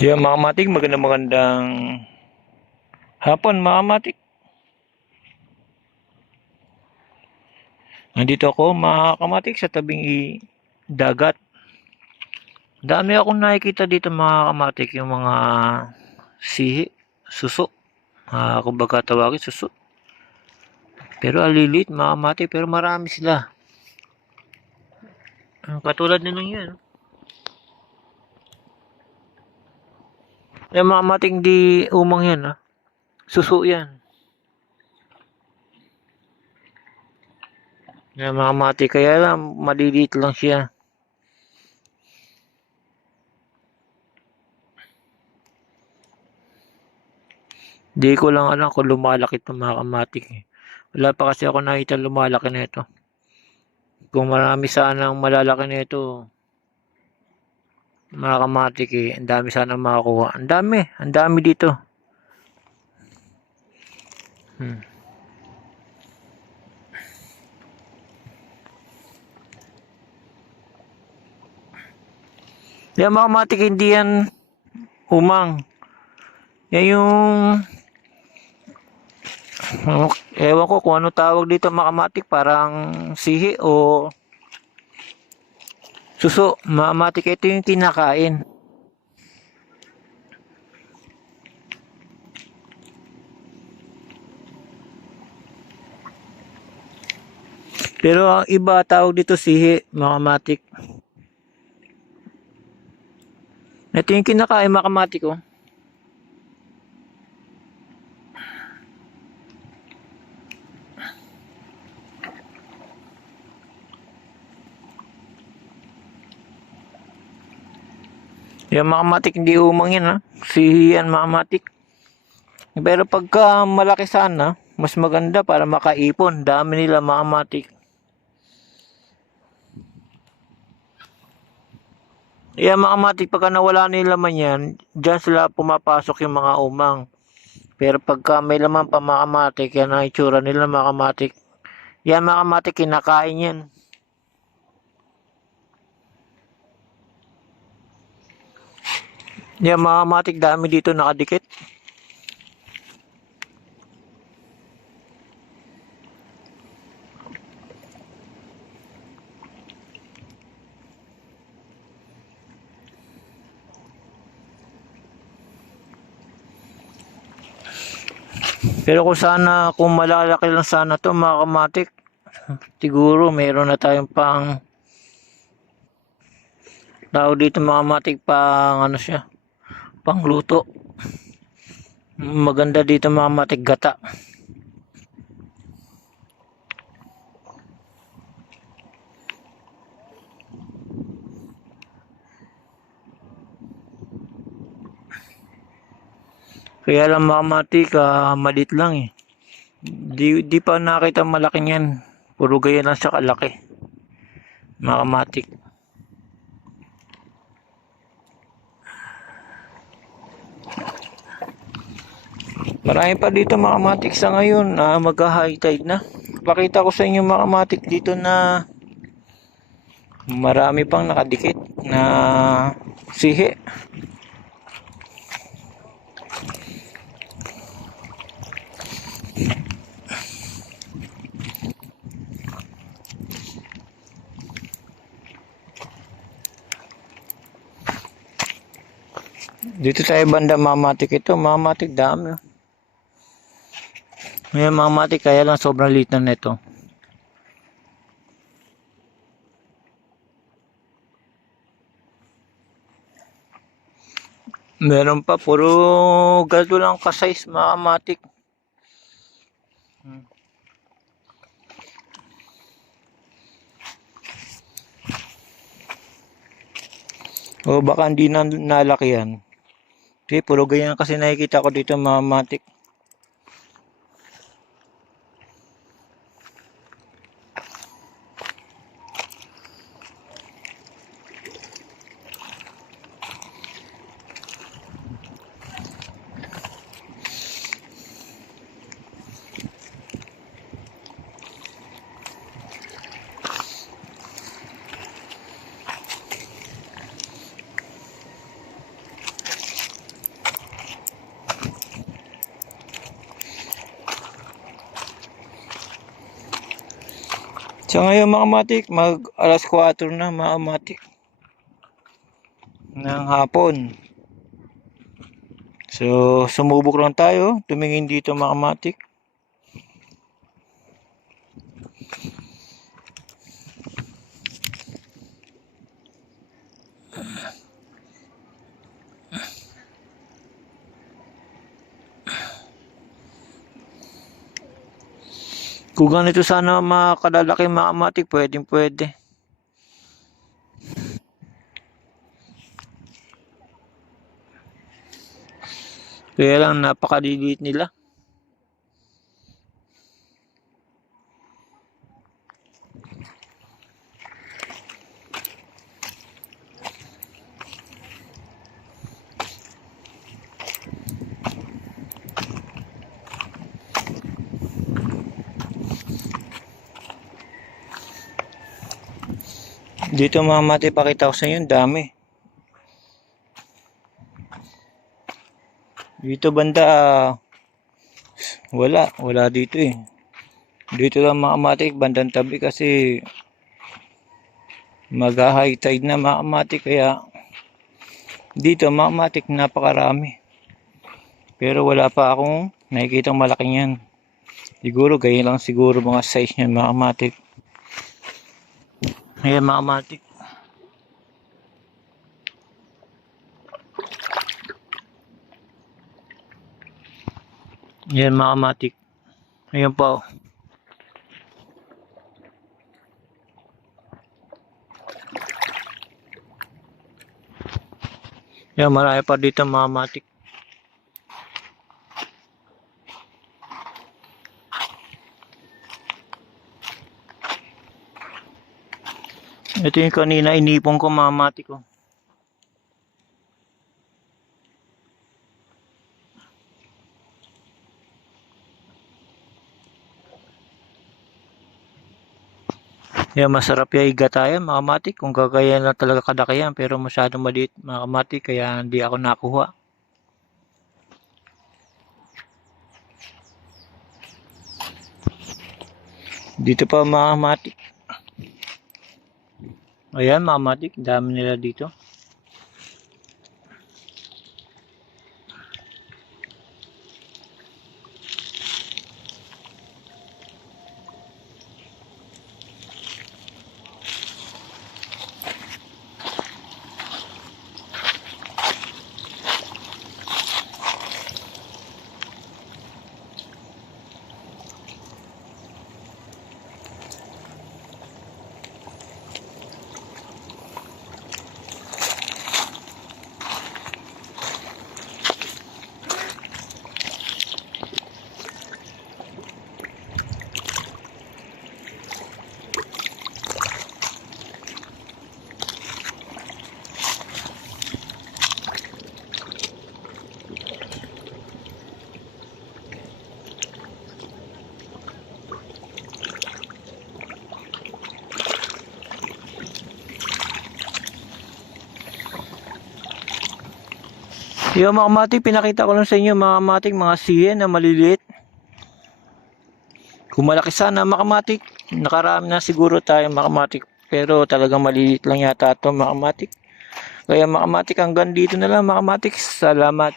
Yeah, mga kamatik, magandang hapon mga kamatik. Nandito ako mga kamatik sa tabing dagat. Dami akong nakikita dito mga kamatik, yung mga sihi, suso. Kumbaga tawagin suso. Pero alilit mga kamatik, pero marami sila. Katulad nilong yan. Yung mga kamatik di umang yan ha. Suso yan. Yung mga kamatik, kaya lang maliliit lang siya. Di ko lang alam kung lumalaki itong mga kamatik eh. Wala pa kasi ako nakita lumalaki na ito. Kung marami sanang malalaki na ito, mga kamatik eh, ang dami sanang makakuha. Ang dami dito. Hmm. Yan mga kamatik, hindi yan umang. Yan yung, ewan ko kung ano tawag dito mga kamatik, parang sihi o suso. Mga kamatik, ito yung kinakain. Pero ang iba tawag dito sihi, mga kamatik. Ito yung kinakain mga kamatik oh. Yan mga kamatik, hindi umang yan ha. Sihi yan mga kamatik. Pero pagka malaki sana, mas maganda para makaipon. Dami nila mga kamatik. Yan mga kamatik, pagka nawala nila laman yan, dyan sila pumapasok yung mga umang. Pero pagka may laman pa mga kamatik, yan ang itsura nila mga kamatik. Yan mga kamatik, kinakain yan. Yan mga kamatik, dami dito nakadikit. Pero kung malalaki lang sana to mga kamatik, siguro meron na tayong pang tao dito mga kamatik, pang ano siya, pang luto. Maganda dito mga kamatik, gata. Kaya lang mga kamatik, malit lang eh. Di pa nakita malaki niyan. Puro gaya lang siya kalaki. Mga kamatik. Marami pa dito mga kamatik sa ngayon. Magka-high tide na. Pakita ko sa inyo mga kamatik dito na marami pang nakadikit na sihi. Dito tayo banda mamatik, ito mamatik dami. May mamatik, kaya lang sobrang liit na nito. Meron pa, puro ganito lang ka-size mamatik. O baka hindi na nalaki yan. Okay, puro ganyan kasi nakikita ko dito mamatik. So ngayon mga kamatik, mag alas 4 na mga kamatik ng hapon. So sumubok lang tayo, tumingin dito mga kamatik. Kung ganito sana makalalaki mga kamatik, pwedeng pwede. Kaya lang napakaliliit nila. Dito mga kamatik, pakita ko sa inyo, dami. Dito banda, wala dito eh. Dito lang mga kamatik, bandang tabi kasi mag-high tide na mga kamatik, kaya dito mga kamatik napakarami. Pero wala pa akong nakikitang malaking yan. Siguro ganyan lang siguro mga size niyan mga kamatik. Ayan mga kamatik. Ayan mga kamatik. Ayan pa oh. Ayan, marami pa dito mga kamatik. Ito yung kanina inipon ko mga kamatik ko. Yan, masarap yung igatayan mga kamatik kung gagayan lang talaga kadaki yan, pero masyadong maliit mga kamatik kaya hindi ako nakuha. Dito pa mga kamatik. Ayan mga kamatik, dami nila dito. Yung mga kamatik, pinakita ko lang sa inyo mga kamatik, mga sihen na maliliit. Kung malaki sana mga kamatik, nakarami na siguro tayo mga kamatik. Pero talagang maliliit lang yata ito mga kamatik. Kaya mga kamatik, hanggang dito na lang mga kamatik. Salamat.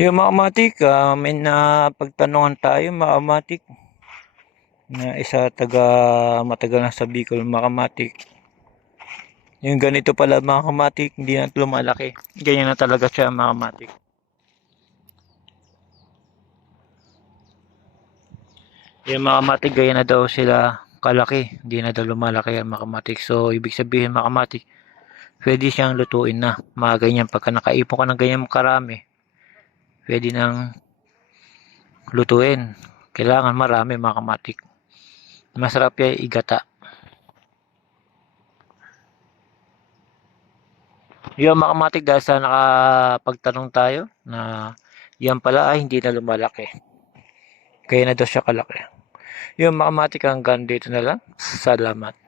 Yung mga kamatik, may napagtanungan tayo mga kamatik. na isa taga matagal na sa Bicol, mga kamatik. Yung ganito pala mga kamatik, hindi na lumalaki. Ganyan na talaga siya mga kamatik. Yung mga kamatik, ganyan na daw sila kalaki. Hindi na daw lumalaki ang mga kamatik. So, ibig sabihin mga kamatik, pwede siyang lutuin na. Mga ganyan, pagka nakaipon ka ng ganyan karami, pwede nang lutuin. Kailangan marami mga kamatik. Masarap yan igata. Yung mga kamatik, dahil sa nakapagtanong tayo na yan pala ay hindi na lumalaki. Kaya na daw siya kalaki. Yung mga kamatik, hanggang dito na lang. Salamat.